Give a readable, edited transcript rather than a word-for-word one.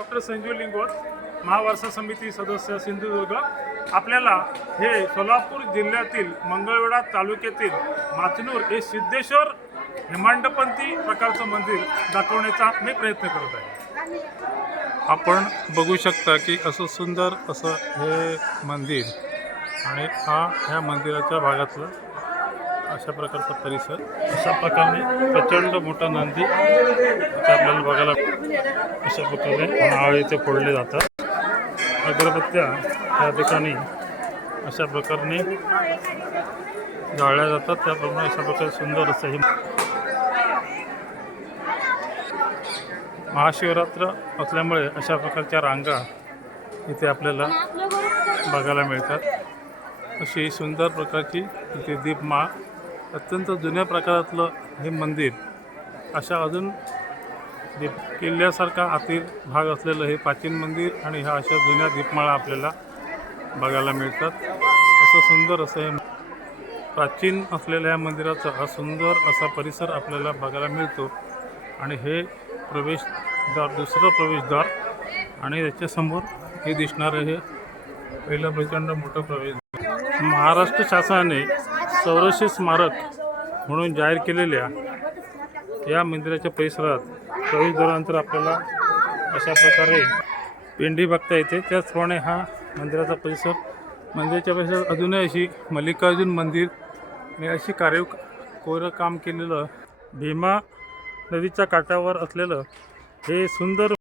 Doctor Sanjeev लिंगोत, महावारसा समिती सदस्य सिंधुदुर्ग। आपल्याला हे सोलापूर जिल्ह्यातील मंगळवेढा तालुक्यातील माचनूर हे सिद्धेश्वर हेमांडपंथी प्रकारचं मंदिर दाखवण्याचा मी प्रयत्न करत आहे। आपण बघू शकता की असं सुंदर असं हे मंदिर आणि ह्या मंदिराच्या भागातलं अशा प्रकारचा परिसर, अशा प्रकारे प्रचंड मोठा नंदी आपल्याला बघायला अशा प्रकारे नारळ इथे फोडले जातात। अगरबत्त्या त्या ठिकाणी अशा प्रकारे जाळल्या जातात। त्याप्रमाणे अशा प्रकारे सुंदर असं हे महाशिवरात्र असल्यामुळे अशा प्रकारच्या रांगा इथे आपल्याला बघायला मिळतात। अशी सुंदर प्रकारची इथे दीपमाळ, अत्यंत जुन्या प्रकारातलं हे मंदिर, अशा अजून दीप किल्ल्यासारखा आतील भाग असलेलं हे प्राचीन मंदिर आणि ह्या अशा जुन्या दीपमाळा आपल्याला बघायला मिळतात। असं सुंदर असं हे प्राचीन असलेल्या या मंदिराचा हा सुंदर असा परिसर आपल्याला बघायला मिळतो। आणि हे प्रवेशद्वार, दुसरं प्रवेशद्वार, आणि त्याच्यासमोर हे दिसणारं हे पहिलं प्रचंड मोठं प्रवेशद्वार। महाराष्ट्र शासनाने संरक्षित स्मारक म्हणून जाहीर केलेल्या या मंदिराच्या परिसरात प्रवेशद्वारानंतर आपल्याला अशा प्रकारे पिंडी बघता येते। त्याचप्रमाणे हा मंदिराचा परिसर, मंदिराच्या परिसरात अजूनही अशी मल्लिकार्जुन मंदिर आणि अशी कोरं काम केलेलं भीमा नदीच्या काठावर असलेलं हे सुंदर